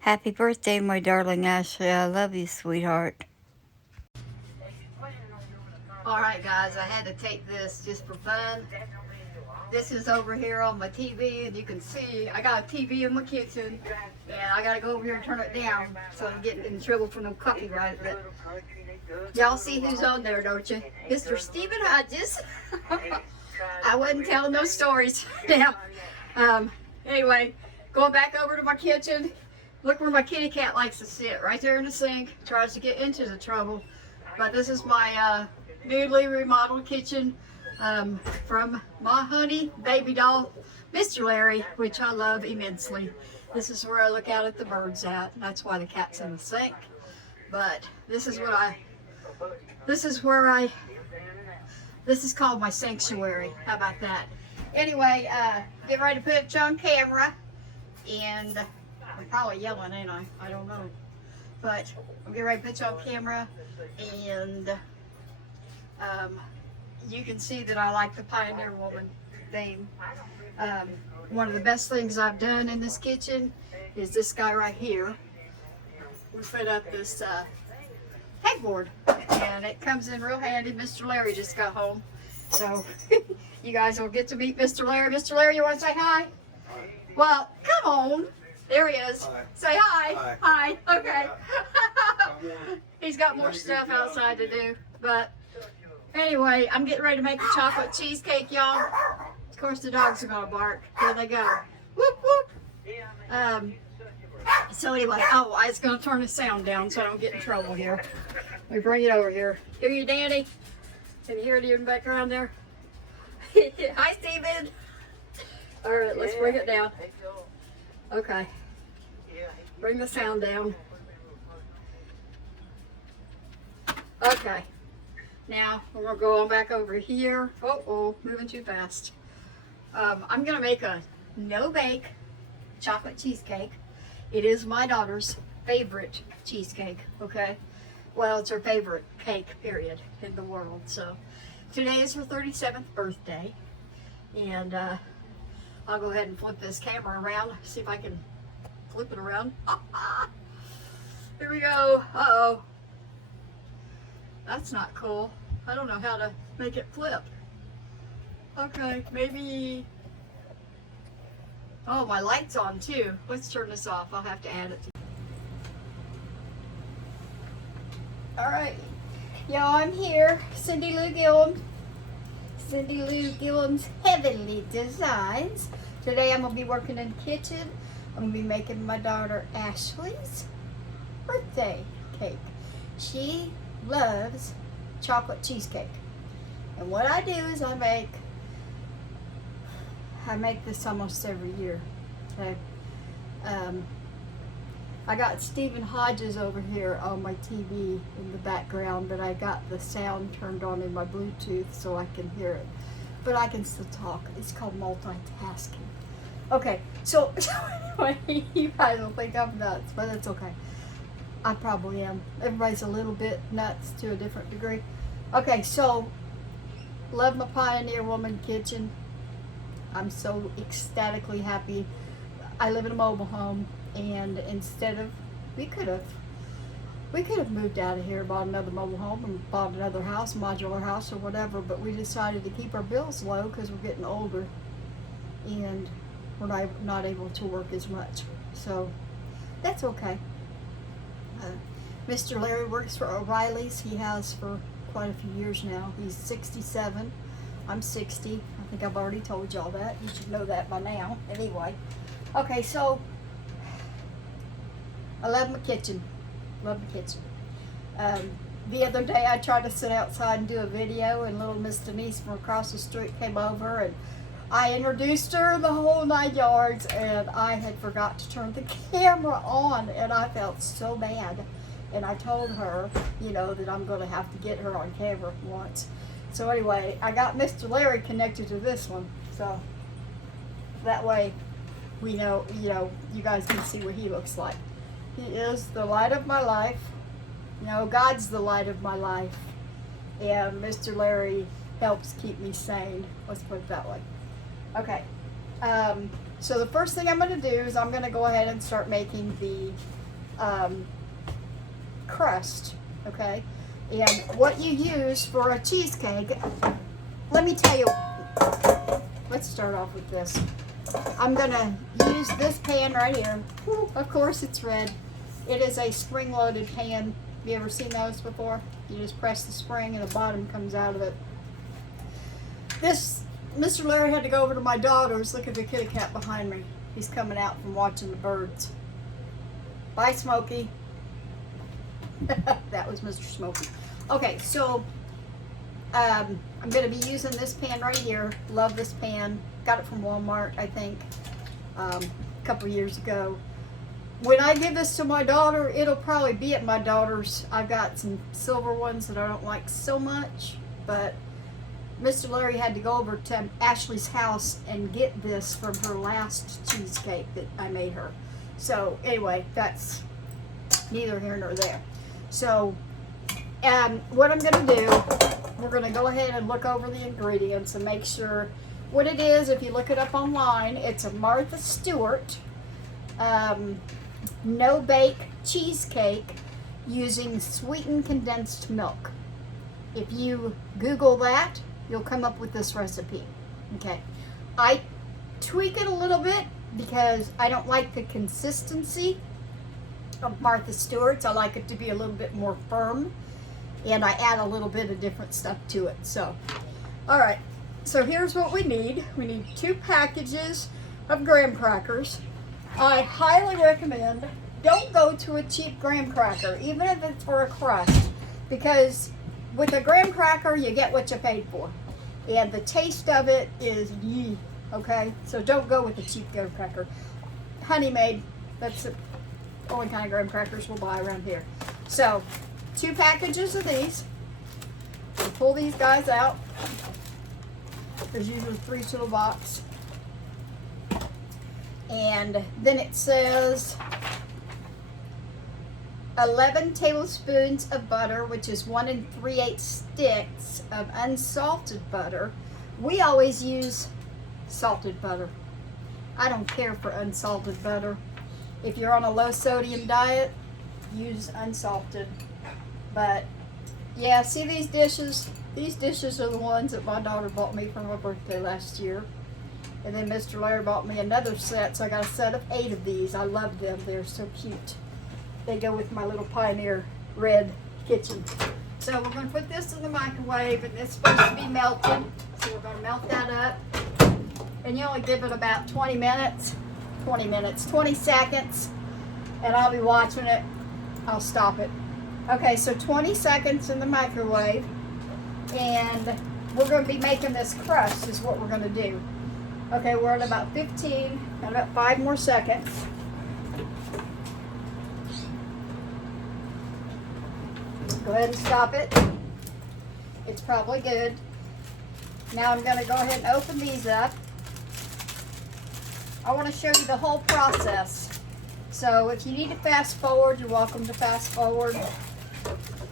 Happy birthday, my darling Ashley. I love you, sweetheart. Alright guys, I had to take this just for fun. This is over here on my TV, and you can see I got a TV in my kitchen, and I gotta go over here and turn it down, so I'm getting in trouble for no copyright. But y'all see who's on there, don't you? Mr. Stephen Hodges. I wasn't telling no stories now. Anyway, going back over to my kitchen. Look where my kitty cat likes to sit, right there in the sink. Tries to get into the trouble. But this is my newly remodeled kitchen from my honey baby doll, Mr. Larry, which I love immensely. This is where I look out at the birds at. That's why the cat's in the sink. But this is called my sanctuary. How about that? Anyway, get ready to put it on camera. And I'm probably yelling, ain't I? I don't know. But I'm getting ready to put you on camera, and you can see that I like the Pioneer Woman theme. One of the best things I've done in this kitchen is this guy right here. We put up this pegboard, and it comes in real handy. Mr. Larry just got home, so you guys will get to meet Mr. Larry. Mr. Larry, you want to say hi? Well, come on. There he is. Hi. Say hi. Hi. Okay. He's got more stuff outside to do. But anyway, I'm getting ready to make the chocolate cheesecake, y'all. Of course, the dogs are going to bark. Here they go. Whoop, whoop. So anyway, oh, I was going to turn the sound down so I don't get in trouble here. Let me bring it over here. Hear you, Danny? Can you hear it in the background there? Hi, Steven. All right, let's bring it down. Okay. Bring the sound down. Okay. Now, we're going to go on back over here. Uh-oh, moving too fast. I'm going to make a no-bake chocolate cheesecake. It is my daughter's favorite cheesecake, okay? Well, it's her favorite cake, period, in the world. So, today is her 37th birthday. And, I'll go ahead and flip this camera around, see if I can flip it around. Here we go. Uh-oh. That's not cool. I don't know how to make it flip. Okay, maybe... Oh, my light's on too. Let's turn this off. I'll have to add it. Alright. Y'all, I'm here. Cindy Lou Gillum. Cindy Lou Gillum's Heavenly Designs. Today I'm going to be working in the kitchen. I'm going to be making my daughter Ashley's birthday cake. She loves chocolate cheesecake. And what I do is I make this almost every year. Okay. I got Stephen Hodges over here on my TV in the background, but I got the sound turned on in my Bluetooth so I can hear it. But I can still talk. It's called multitasking. Okay, so anyway, you guys will think I'm nuts, but it's okay. I probably am. Everybody's a little bit nuts to a different degree. Okay, so love my Pioneer Woman kitchen. I'm so ecstatically happy. I live in a mobile home, and instead of, we could have moved out of here, bought another mobile home, and bought another house, modular house or whatever, but we decided to keep our bills low because we're getting older, and we're not able to work as much. So that's okay. Mr. Larry works for O'Reilly's. He has for quite a few years now. He's 67. I'm 60. I think I've already told y'all that. You should know that by now. Anyway. Okay, so I love my kitchen. Love the kitchen. The other day I tried to sit outside and do a video, and little Miss Denise from across the street came over, and I introduced her the whole 9 yards, and I had forgot to turn the camera on, and I felt so bad. And I told her, you know, that I'm going to have to get her on camera once. So anyway, I got Mr. Larry connected to this one, so that way we know, you guys can see what he looks like. He is the light of my life. God's the light of my life. And Mr. Larry helps keep me sane. Let's put it that way. Okay. So the first thing I'm going to do is I'm going to go ahead and start making the crust, okay? And what you use for a cheesecake, let me tell you, let's start off with this. I'm going to use this pan right here. Of course it's red. It is a spring-loaded pan. Have you ever seen those before? You just press the spring and the bottom comes out of it. This, Mr. Larry had to go over to my daughter's. Look at the kitty cat behind me. He's coming out from watching the birds. Bye, Smokey. That was Mr. Smokey. Okay, so I'm going to be using this pan right here. Love this pan. Got it from Walmart, I think, a couple years ago. When I give this to my daughter, it'll probably be at my daughter's. I've got some silver ones that I don't like so much, but Mr. Larry had to go over to Ashley's house and get this from her last cheesecake that I made her. So anyway, that's neither here nor there. So what I'm going to do, we're going to go ahead and look over the ingredients and make sure what it is. If you look it up online, it's a Martha Stewart no bake cheesecake using sweetened condensed milk. If you Google that, you'll come up with this recipe. Okay, I tweak it a little bit because I don't like the consistency of Martha Stewart's. I like it to be a little bit more firm, and I add a little bit of different stuff to it. So, all right, so here's what we need. We need 2 packages of graham crackers. I highly recommend don't go to a cheap graham cracker, even if it's for a crust, because with a graham cracker you get what you paid for, and the taste of it is yee. Okay, so don't go with a cheap graham cracker. Honey Maid, that's the only kind of graham crackers we'll buy around here. So 2 packages of these. We'll pull these guys out. There's usually 3 to a box. And then it says 11 tablespoons of butter, which is 1 3/8 sticks of unsalted butter. We always use salted butter. I don't care for unsalted butter. If you're on a low sodium diet, use unsalted. But yeah, see these dishes? These dishes are the ones that my daughter bought me for my birthday last year. And then Mr. Larry bought me another set, so I got a set of 8 of these. I love them. They're so cute. They go with my little Pioneer red kitchen. So we're going to put this in the microwave, and it's supposed to be melted. So we're going to melt that up. And you only give it about 20 seconds, and I'll be watching it. I'll stop it. Okay, so 20 seconds in the microwave, and we're going to be making this crust is what we're going to do. Okay, we're at about 15, about 5 more seconds. Go ahead and stop it. It's probably good. Now I'm going to go ahead and open these up. I want to show you the whole process. So if you need to fast forward, you're welcome to fast forward.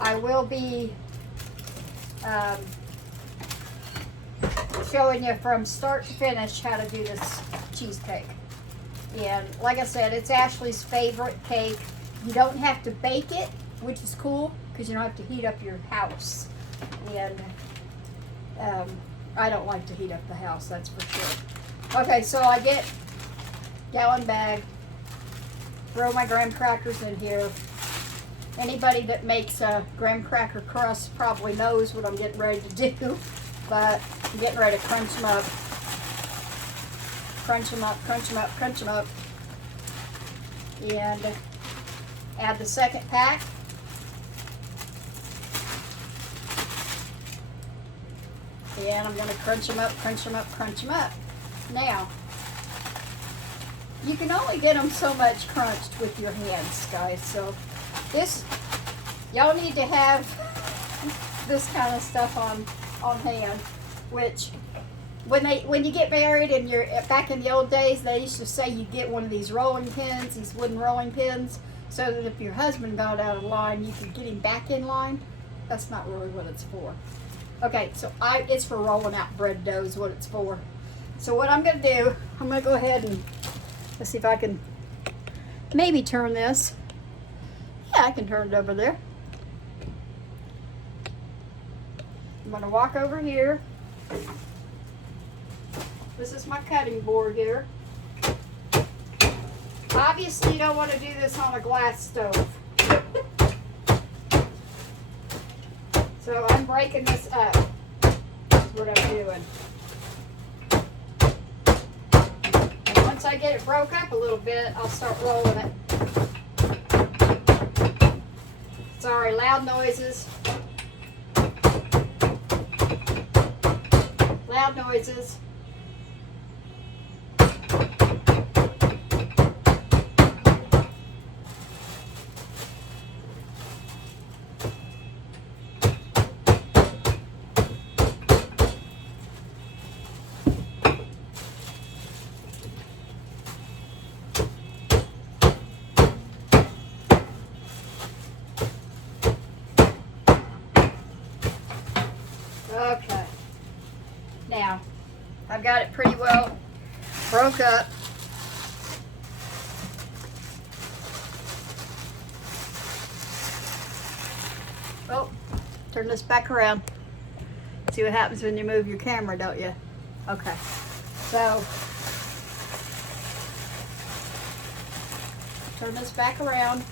I will be showing you from start to finish how to do this cheesecake. And like I said, it's Ashley's favorite cake. You don't have to bake it, which is cool because you don't have to heat up your house. And I don't like to heat up the house, that's for sure. Okay, so I get gallon bag, throw my graham crackers in here. Anybody that makes a graham cracker crust probably knows what I'm getting ready to do. But I'm getting ready to crunch them up. Crunch them up, crunch them up, crunch them up. And add the second pack. And I'm going to crunch them up, crunch them up, crunch them up. Now, you can only get them so much crunched with your hands, guys. So this, y'all need to have this kind of stuff on hand, which when you get married and you're back in the old days, they used to say you get one of these rolling pins, these wooden rolling pins, so that if your husband got out of line, you could get him back in line. That's not really what it's for. Okay, so it's for rolling out bread dough is what it's for. So what I'm going to do, I'm going to go ahead and Let's see if I can maybe turn this. Yeah, I can turn it over there. I'm gonna walk over here. This is my cutting board here. Obviously, you don't want to do this on a glass stove. So I'm breaking this up. That's what I'm doing. And once I get it broke up a little bit, I'll start rolling it. Sorry, loud noises. Loud noises. Okay. Now, I've got it pretty well broke up. Oh, turn this back around. See what happens when you move your camera, don't you? Okay. So, turn this back around.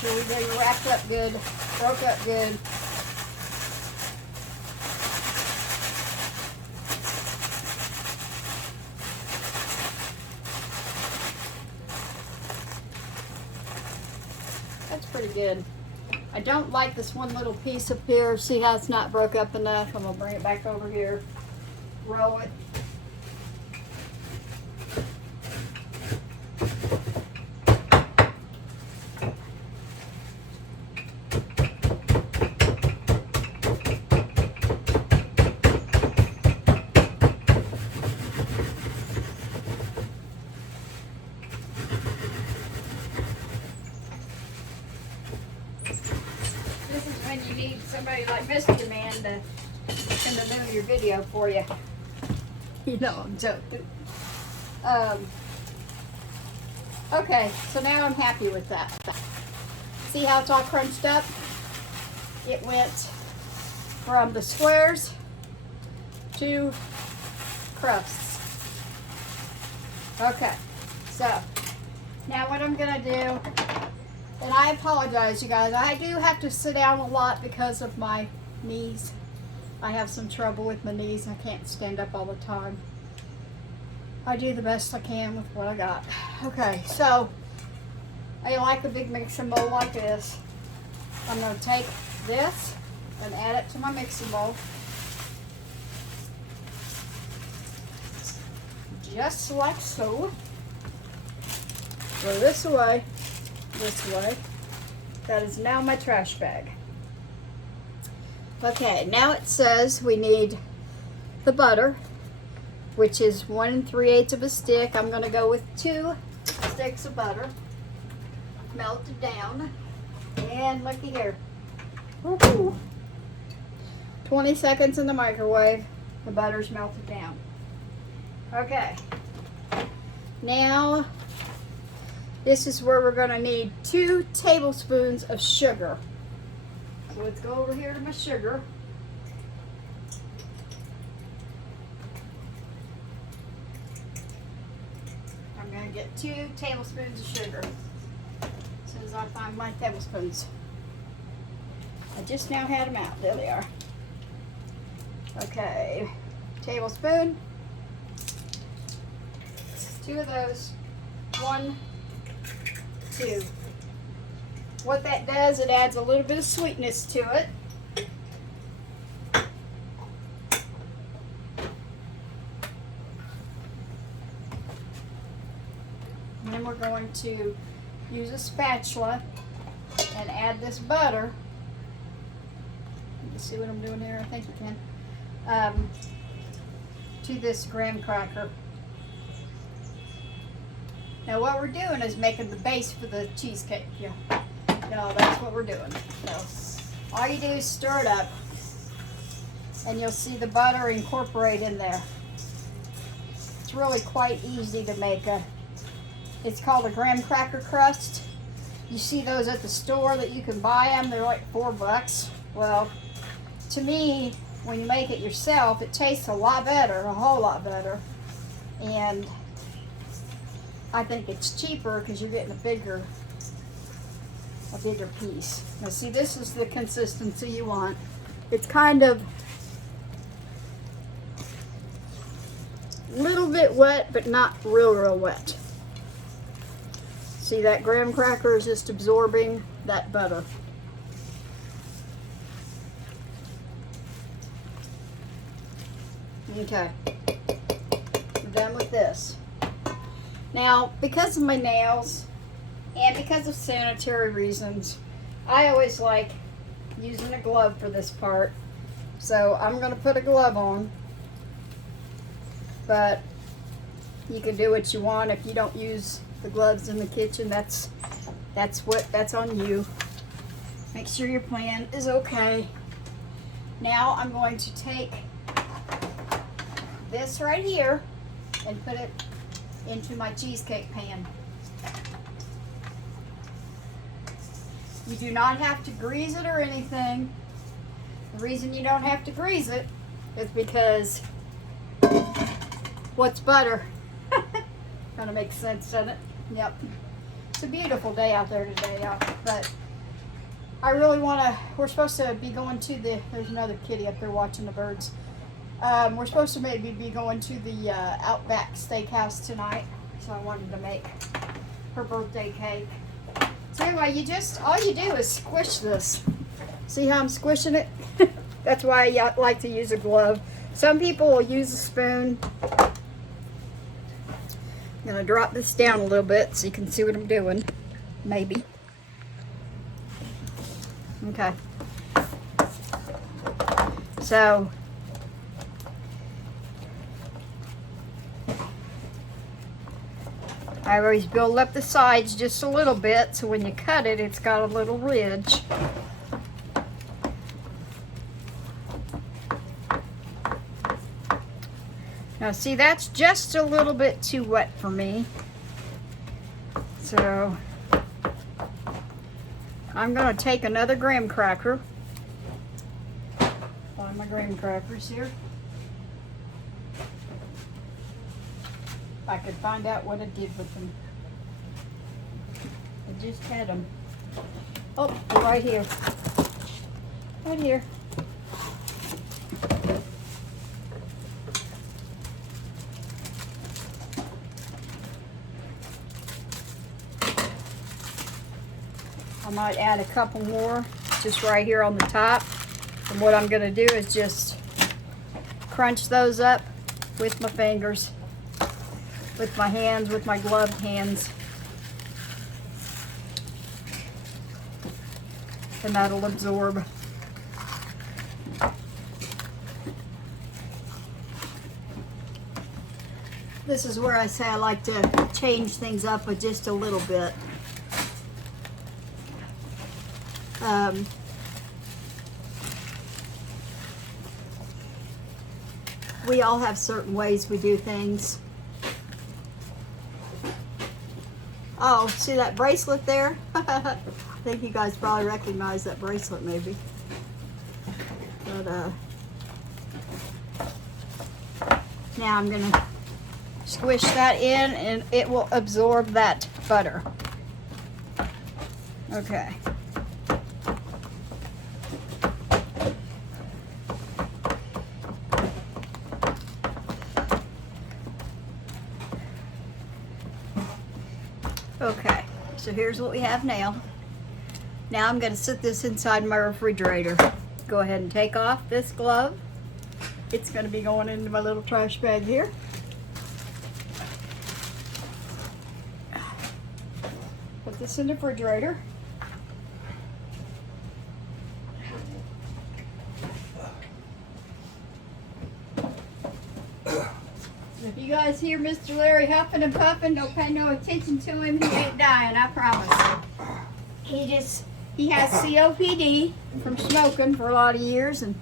So we get it wrapped up good, broke up good. That's pretty good. I don't like this one little piece up here. See how it's not broke up enough? I'm gonna bring it back over here, roll it. You need somebody like Mr. Man to do your video for you. You know I'm joking. Okay, so now I'm happy with that. See how it's all crunched up? It went from the squares to crusts. Okay, so now what I'm gonna do, and I apologize, you guys. I do have to sit down a lot because of my knees. I have some trouble with my knees. I can't stand up all the time. I do the best I can with what I got. Okay, so I like a big mixing bowl like this. I'm going to take this and add it to my mixing bowl. Just like so. Throw this away. This way. That is now my trash bag. Okay, now it says we need the butter, which is 1 3/8 of a stick. I'm going to go with 2 sticks of butter, melted down, and looky here. Woo-hoo. 20 seconds in the microwave. The butter's melted down. Okay. Now, this is where we're going to need 2 tablespoons of sugar. So let's go over here to my sugar. I'm going to get 2 tablespoons of sugar as soon as I find my tablespoons. I just now had them out. There they are. Okay, tablespoon. 2 of those. 1, 2. What that does, it adds a little bit of sweetness to it. And then we're going to use a spatula and add this butter. You see what I'm doing here? I think you can. To this graham cracker. Now what we're doing is making the base for the cheesecake. Yeah. No, that's what we're doing. So all you do is stir it up and you'll see the butter incorporate in there. It's really quite easy to make it's called a graham cracker crust. You see those at the store that you can buy them. They're like $4. Well, to me, when you make it yourself, it tastes a lot better, a whole lot better. And I think it's cheaper because you're getting a bigger piece. Now see, this is the consistency you want. It's kind of a little bit wet, but not real wet. See, that graham cracker is just absorbing that butter. Okay, we're done with this. Now, because of my nails and because of sanitary reasons, I always like using a glove for this part. So I'm going to put a glove on, but you can do what you want. If you don't use the gloves in the kitchen, that's on you. Make sure your plan is okay. Now I'm going to take this right here and put it into my cheesecake pan. You do not have to grease it or anything. The reason you don't have to grease it is because what's butter? Kind of makes sense, doesn't it? Yep. It's a beautiful day out there today, y'all. But I really want to, we're supposed to be going to there's another kitty up there watching the birds. We're supposed to maybe be going to the Outback Steakhouse tonight. So I wanted to make her birthday cake. So anyway, all you do is squish this. See how I'm squishing it? That's why I like to use a glove. Some people will use a spoon. I'm going to drop this down a little bit so you can see what I'm doing. Maybe. Okay. So, I always build up the sides just a little bit so when you cut it, it's got a little ridge. Now see, that's just a little bit too wet for me. So I'm going to take another graham cracker. Find my graham crackers here. If I could find out what I did with them. I just had them. Oh, they're right here. Right here. I might add a couple more just right here on the top. And what I'm going to do is just crunch those up with my fingers, with my hands, with my gloved hands. And that'll absorb. This is where I say I like to change things up with just a little bit. We all have certain ways we do things. Oh, see that bracelet there? I think you guys probably recognize that bracelet maybe. But now I'm gonna squish that in and it will absorb that butter. Okay. Okay, so here's what we have now. Now I'm going to sit this inside my refrigerator. Go ahead and take off this glove. It's going to be going into my little trash bag here. Put this in the refrigerator. If you guys hear Mr. Larry huffing and puffing, don't pay no attention to him. He ain't dying, I promise. He has COPD from smoking for a lot of years and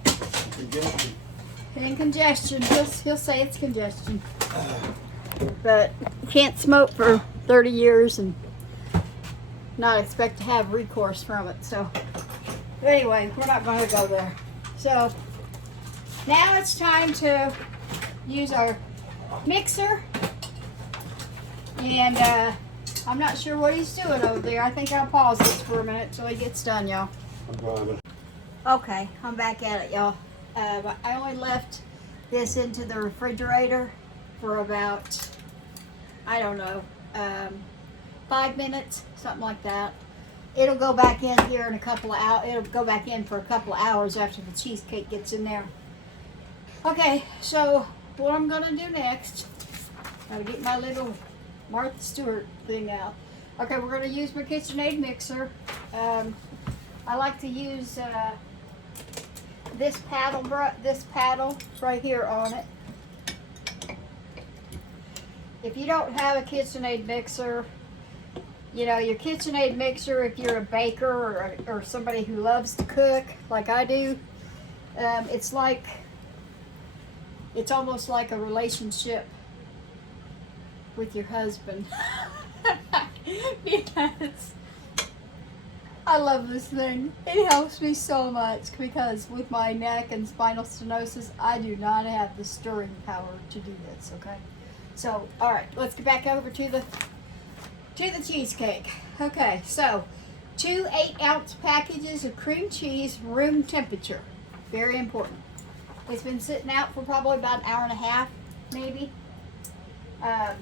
congestion. He'll say it's congestion. but you can't smoke for 30 years and not expect to have recourse from it. So anyway, we're not going to go there. So now it's time to use our mixer, and I'm not sure what he's doing over there. I think I'll pause this for a minute till he gets done, y'all. Okay, I'm back at it, y'all. I only left this into the refrigerator for about, I don't know, 5 minutes, something like that. It'll go back in here in a couple of hours. It'll go back in for a couple of hours after the cheesecake gets in there. Okay, so what I'm gonna do next, gotta get my little Martha Stewart thing out. Okay, we're gonna use my KitchenAid mixer. I like to use this paddle right here on it. If you don't have a KitchenAid mixer, you know, your KitchenAid mixer, if you're a baker or somebody who loves to cook like I do, it's almost like a relationship with your husband. Because I love this thing. It helps me so much because with my neck and spinal stenosis, I do not have the stirring power to do this, okay? So, all right, let's get back over to the cheesecake. Okay, so 2 8-ounce packages of cream cheese, room temperature. Very important. It's been sitting out for probably about an hour and a half, maybe. I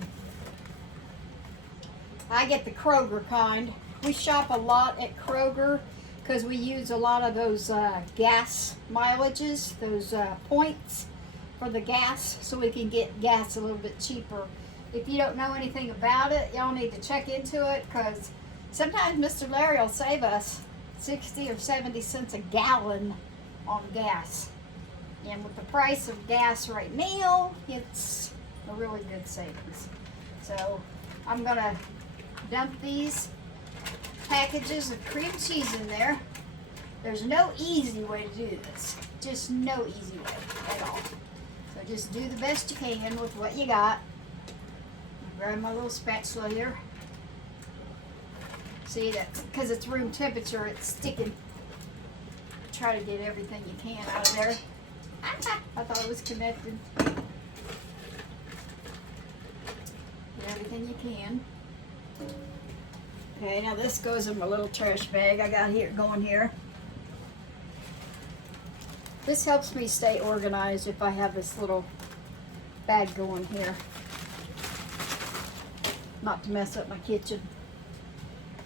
get the Kroger kind. We shop a lot at Kroger because we use a lot of those gas mileages, those points for the gas, so we can get gas a little bit cheaper. If you don't know anything about it, y'all need to check into it, because sometimes Mr. Larry will save us 60 or 70 cents a gallon on gas. And with the price of gas right now, it's a really good savings. So I'm gonna dump these packages of cream cheese in there. There's no easy way to do this. Just no easy way at all. So just do the best you can with what you got. Grab my little spatula here. See that, because it's room temperature, it's sticking. Try to get everything you can out of there. I thought it was connected. Get everything you can. Okay, now this goes in my little trash bag I got here going here. This helps me stay organized if I have this little bag going here. Not to mess up my kitchen.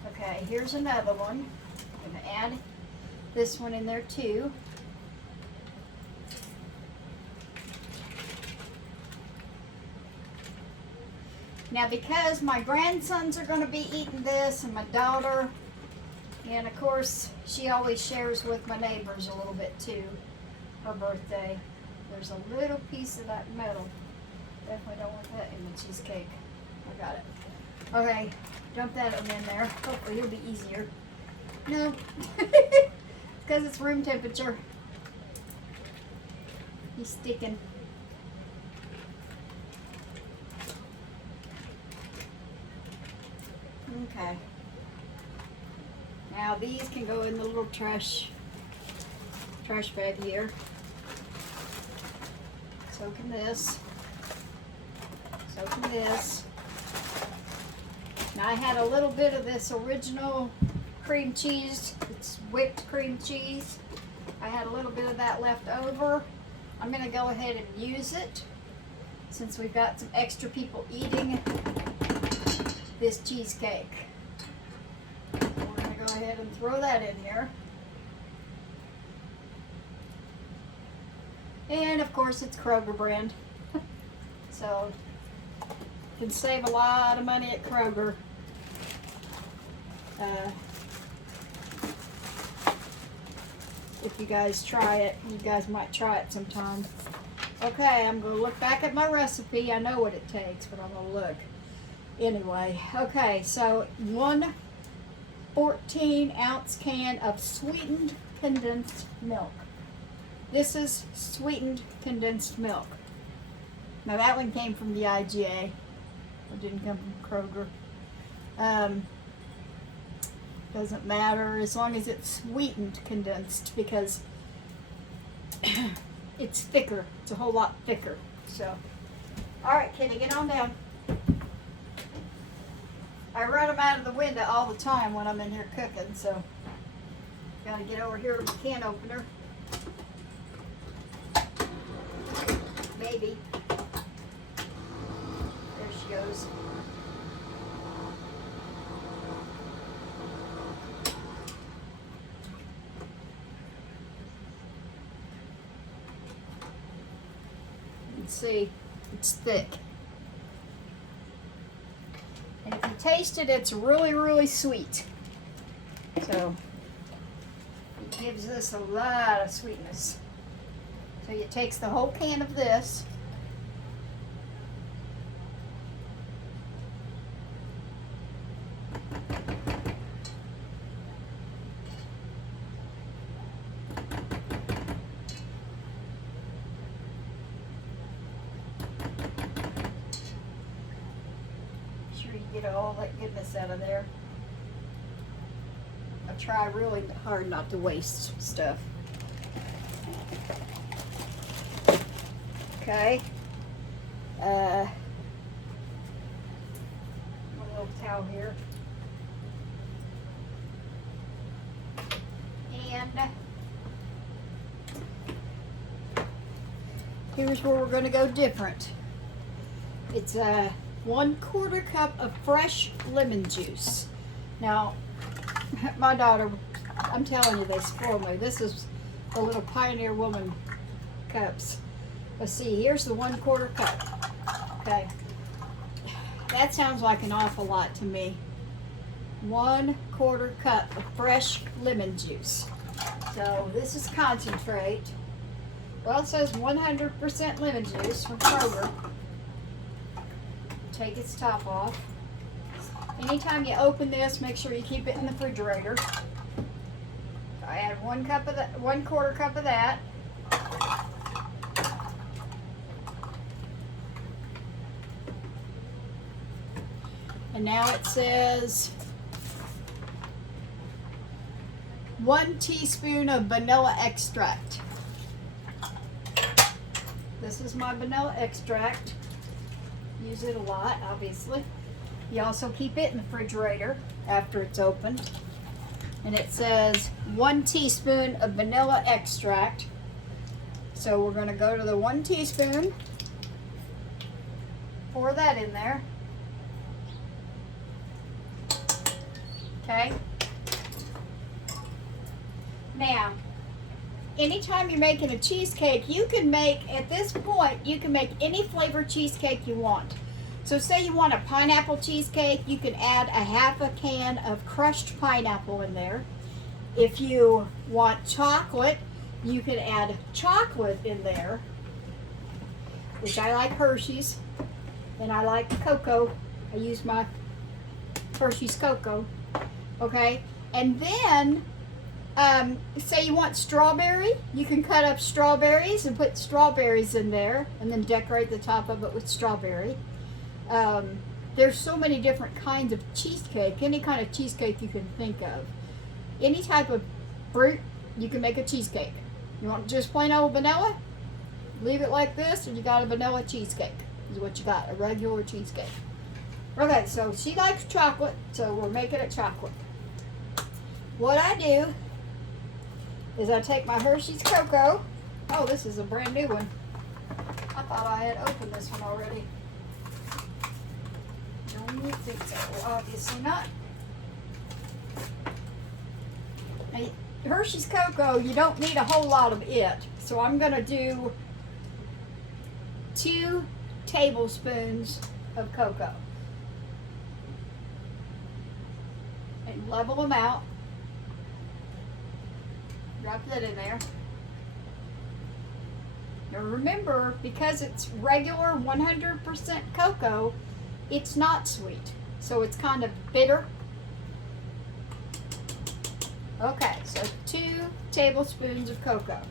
Okay, here's another one. I'm gonna add this one in there too. Now, because my grandsons are gonna be eating this, and my daughter, and of course, she always shares with my neighbors a little bit too, her birthday. There's a little piece of that metal. Definitely don't want that in the cheesecake. I got it. Okay, dump that in there. Hopefully it'll be easier. No, because it's room temperature. He's sticking. Okay. Now these can go in the little trash bag here. So can this. So can this. Now I had a little bit of this original cream cheese. It's whipped cream cheese. I had a little bit of that left over. I'm going to go ahead and use it since we've got some extra people eating this cheesecake. We're going to go ahead and throw that in here. And of course it's Kroger brand. So you can save a lot of money at Kroger. If you guys try it, you guys might try it sometime. Okay, I'm going to look back at my recipe. I know what it takes, but I'm going to look. Anyway, okay, so 1 14-ounce can of sweetened condensed milk. This is sweetened condensed milk. Now that one came from the IGA. It didn't come from Kroger. Doesn't matter as long as it's sweetened condensed, because it's thicker. It's a whole lot thicker. So, all right, Kenny, get on down. I run them out of the window all the time when I'm in here cooking, so gotta get over here with the can opener. Maybe. There she goes. You can see it's thick. And if you taste it, it's really, really sweet. So it gives this a lot of sweetness. So it takes the whole can of this. Get all that goodness out of there. I try really hard not to waste stuff. Okay. A little towel here. And here's where we're going to go different. It's 1/4 cup of fresh lemon juice. Now, my daughter, I'm telling you, they spoil me. This is the little Pioneer Woman cups. Let's see, here's the 1/4 cup. Okay. That sounds like an awful lot to me. 1/4 cup of fresh lemon juice. So this is concentrate. Well, it says 100% lemon juice from Kroger. Take its top off. Anytime you open this, make sure you keep it in the refrigerator. I add 1/4 cup of that. And now it says 1 teaspoon of vanilla extract. This is my vanilla extract. Use it a lot, obviously. You also keep it in the refrigerator after it's opened. And it says 1 teaspoon of vanilla extract. So we're going to go to the 1 teaspoon. Pour that in there. Okay. Now, anytime you're making a cheesecake, you can make, at this point, you can make any flavored cheesecake you want. So say you want a pineapple cheesecake, you can add a 1/2 can of crushed pineapple in there. If you want chocolate, you can add chocolate in there, which I like Hershey's, and I like cocoa. I use my Hershey's cocoa. Okay, and then say you want strawberry, you can cut up strawberries and put strawberries in there and then decorate the top of it with strawberry. There's so many different kinds of cheesecake, any kind of cheesecake you can think of. Any type of fruit, you can make a cheesecake. You want just plain old vanilla? Leave it like this and you got a vanilla cheesecake is what you got, a regular cheesecake. Okay, so she likes chocolate, so we're making it chocolate. What I do is I take my Hershey's cocoa. Oh, this is a brand new one. I thought I had opened this one already. Don't think so. Well, obviously not. Now, Hershey's cocoa, you don't need a whole lot of it. So I'm going to do 2 tablespoons of cocoa. And level them out. Drop that in there. Now remember, because it's regular 100% cocoa, it's not sweet. So it's kind of bitter. Okay, so 2 tablespoons of cocoa.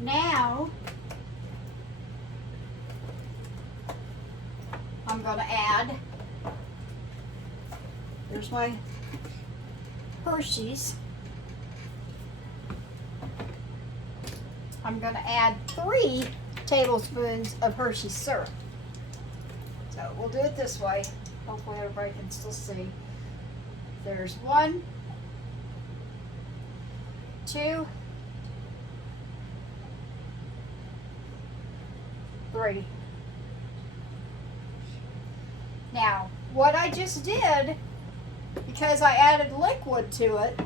Now, I'm going to add, there's my Hershey's. I'm going to add 3 tablespoons of Hershey's syrup. So we'll do it this way. Hopefully everybody can still see. There's 1, 2, 3. Now, what I just did, because I added liquid to it,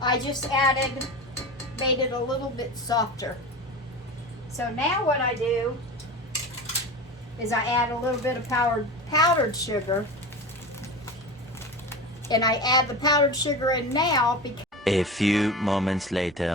I just made it a little bit softer. So now what I do is I add a little bit of powdered sugar. And I add the powdered sugar in now because a few moments later.